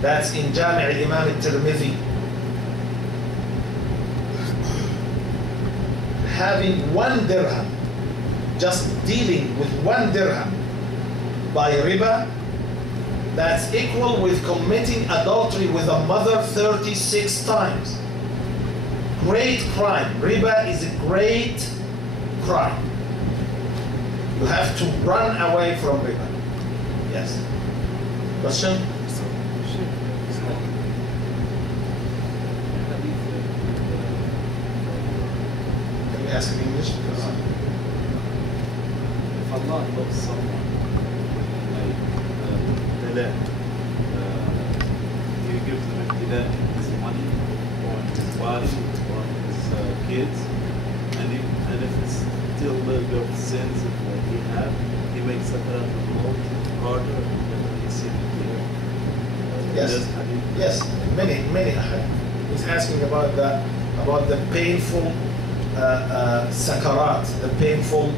That's in Jami' al-Imam al-Tirmidhi. Having 1 dirham, just dealing with 1 dirham by riba, that's equal with committing adultery with a mother 36 times. Great crime. Riba is a great crime. You have to run away from riba. Yes. Question? Can you ask in English? If Allah loves someone, like He gives them his money, or his body, or his kids, and if it's still a little bit of sins that he had, he makes it harder than he sees it here. Yes. Yes. Many ahadith. He's asking about the painful sakarat, the painful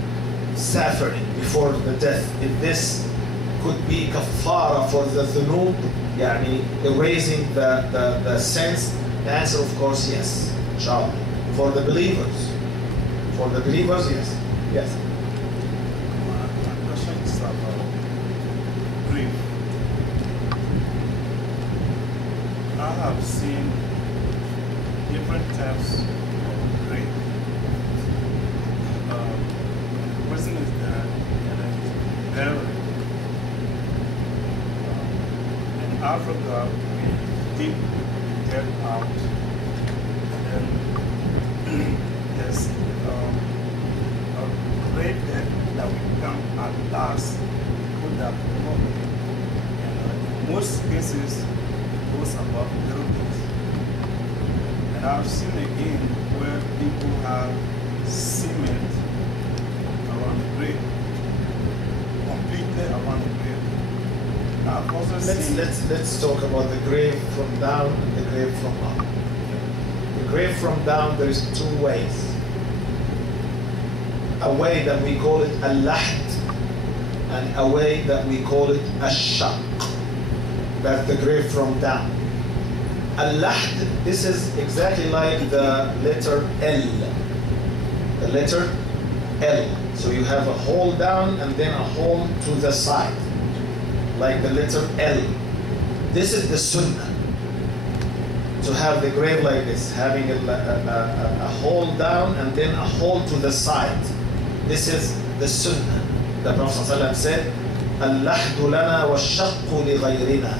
suffering before the death. If this could be kaffara for the dhunub, yani erasing the sins, the answer of course yes, inshallah. For the believers. For the believers, yes. Yes. My question is about grief. I have seen different types of grief. The person is dead and then he's buried. In Africa, we dig dead out, and then there's a great death that will come at last put that moment. And in most cases, it goes about little things. And I've seen again where people have cement around the grave, completely around the grave. I've also seen. Let's talk about the grave from down and the grave from up. The grave from down, there is 2 ways. A way that we call it al-lahd, and a way that we call it al-shaq. That's the grave from down. Al-lahd, this is exactly like the letter L. The letter L. So you have a hole down and then a hole to the side, like the letter L. This is the sunnah. To have the grave like this, having a hole down and then a hole to the side. This is the sunnah. The Prophet ﷺ said, "Al-lahdu lana wa-shaqqu li-ghayrina."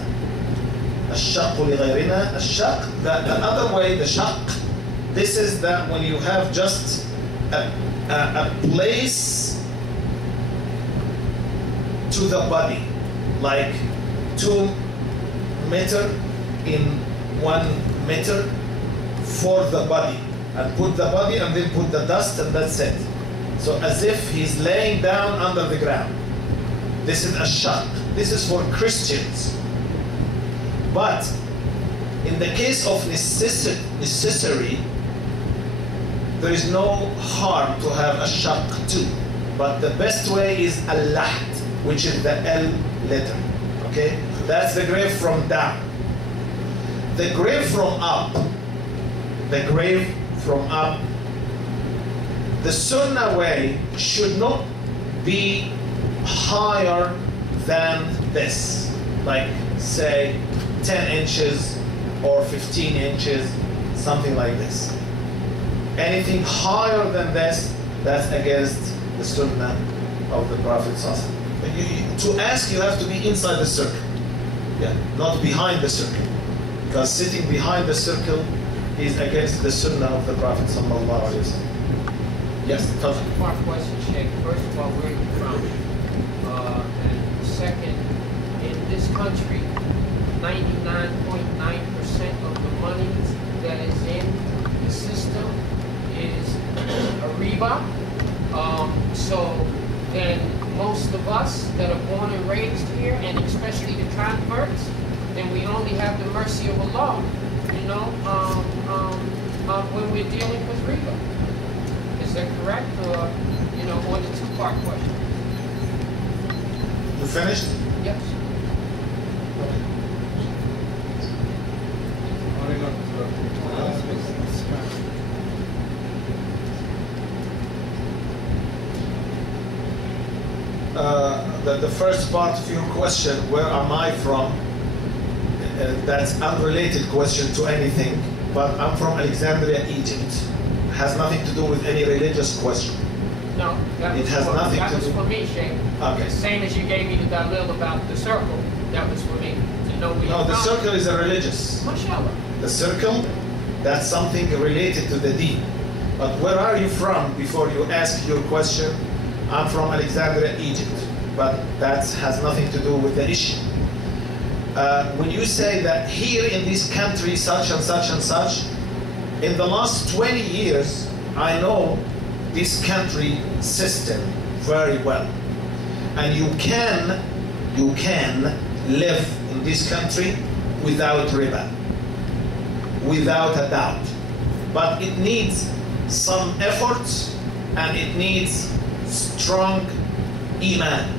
Al-shaqqu li-ghayrina. Al-shaq, the other way, the shaq. This is that when you have just a place to the body, like 2 meter in 1 meter for the body, and put the body and then put the dust, and that's it. So as if he's laying down under the ground. This is a shaq. This is for Christians. But in the case of necessary, there is no harm to have a shaq too. But the best way is al-lahd, which is the L letter. Okay? That's the grave from down. The grave from up, the sunnah way should not be higher than this, like say 10 inches or 15 inches, something like this. Anything higher than this, that's against the sunnah of the Prophet ﷺ. To ask, you have to be inside the circle, not behind the circle. Because sitting behind the circle is against the sunnah of the Prophet ﷺ. Yes, Part question, Shaykh. First of all, where are you from? And second, in this country, 99.9% of the money that is in the system is a riba. So then most of us that are born and raised here, and especially the converts, then we only have the mercy of Allah, when we're dealing with riba. Is that correct? Or the 2-part question? You finished? Yes. the first part of your question, where am I from? That's unrelated question to anything, but I'm from Alexandria, Egypt. Has nothing to do with any religious question. No, that It was has for, nothing that to was do- for me, Shaykh. Okay. Same as you gave me the dalil about the circle. That was for me to know where No, you're the from. circle is a religious. Mashallah. The circle, that's something related to the deen. But where are you from before you ask your question? I'm from Alexandria, Egypt. But that has nothing to do with the issue. When you say that here in this country, such and such and such, in the last 20 years, I know this country system very well. And you can live in this country without riba, without a doubt. But it needs some efforts and it needs strong iman.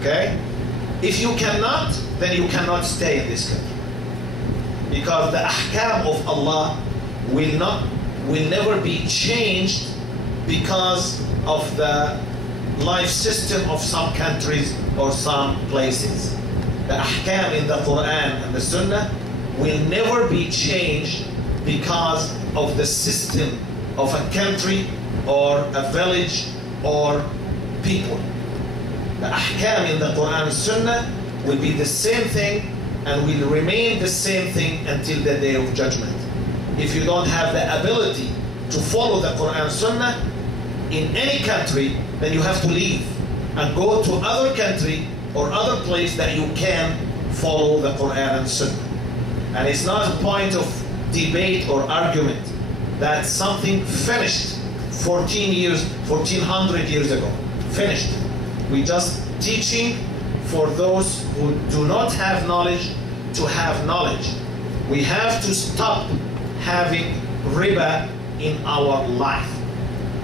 Okay? If you cannot, then you cannot stay in this country. Because the ahkam of Allah will never be changed because of the life system of some countries or some places. The ahkam in the Quran and the Sunnah will never be changed because of the system of a country or a village or people. The ahkam in the Quran and Sunnah will be the same thing and will remain the same thing until the day of judgment. If you don't have the ability to follow the Quran and Sunnah in any country, then you have to leave and go to other country or other place that you can follow the Quran and Sunnah. And it's not a point of debate or argument. That's something finished 1400 years ago. Finished. We just teaching for those who do not have knowledge to have knowledge. We have to stop having riba in our life.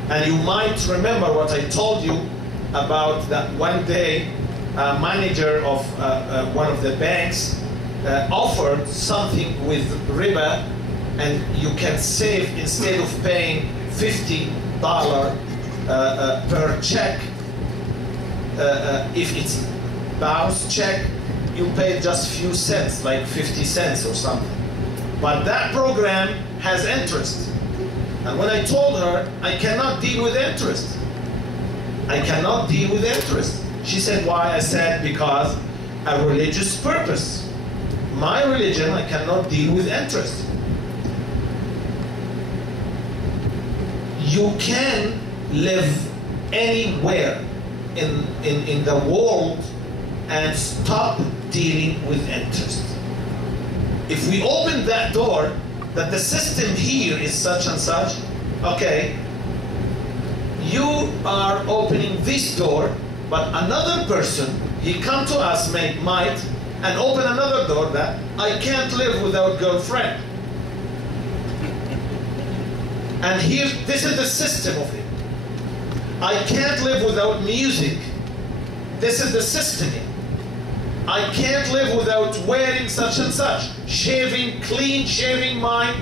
And you might remember what I told you about that one day a manager of one of the banks offered something with riba, and you can save, instead of paying $50 per check, if it's bounce check, you pay just few cents, like 50 cents or something. But that program has interest. And when I told her, I cannot deal with interest. I cannot deal with interest. She said, why? I said, because a religious purpose. My religion, I cannot deal with interest. You can live anywhere in the world and stop dealing with interest. If we open that door, that the system here is such and such, okay, you are opening this door, but another person, he come to us, might, and open another door that I can't live without girlfriend. And here, this is the system of it. I can't live without music. This is the system here. I can't live without wearing such and such. Shaving, clean shaving my